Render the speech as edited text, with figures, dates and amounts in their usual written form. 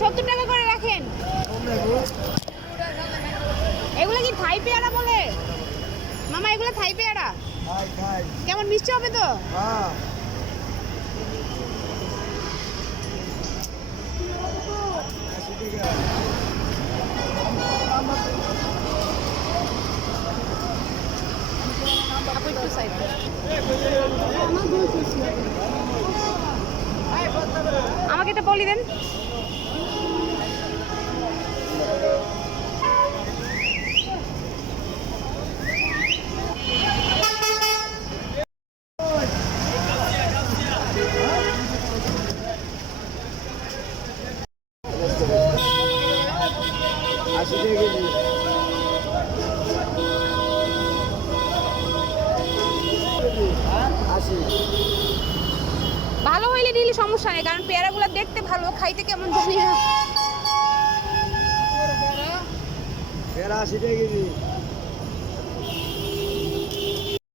70 টাকা করে রাখেন। এগুলো কি থাই পেয়ারা বলে মামা? এগুলো থাই পেয়ারা কেমন মিষ্টি হবে তো? আমাকে এটা বলি দেন। ভালো হইলে নিলে সমস্যা নেই, কারণ পেয়ারাগুলো দেখতে ভালো, খাইতে কেমন জানি না। পেয়ারা 80 টাকা কেজি।